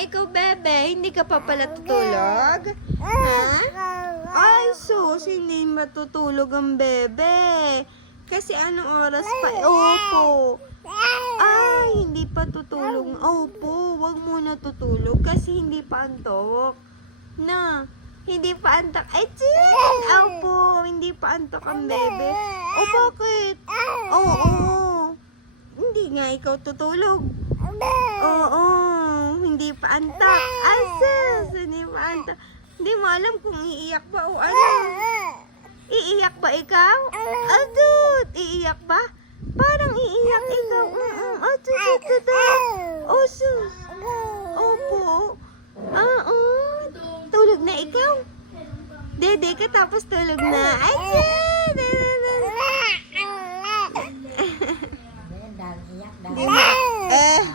ikaw, bebe? Hindi ka pa pala tutulog? Ha? Ay, sus, hindi matutulog ang bebe. Kasi anong oras pa? Opo. Ay, hindi pa tutulog. Opo, wag muna tutulog kasi hindi pa antok. Na, hindi pa antok. Ay, chin! Opo, hindi pa antok ang bebe. O, bakit? Oo. Hindi nga ikaw tutulog. Oo, hindi pa antok. Ay, sus, hindi pa antok. Hindi mo alam kung iiyak ba o ano. Iiyak ba ikaw? Adut, iiyak ba? Parang iiyak ikaw. Adut. Oh, sus. Opo. Oo. Tulog na ikaw? Dede ka tapos tulog na. Ay, Dahil iyak, dahil. sus.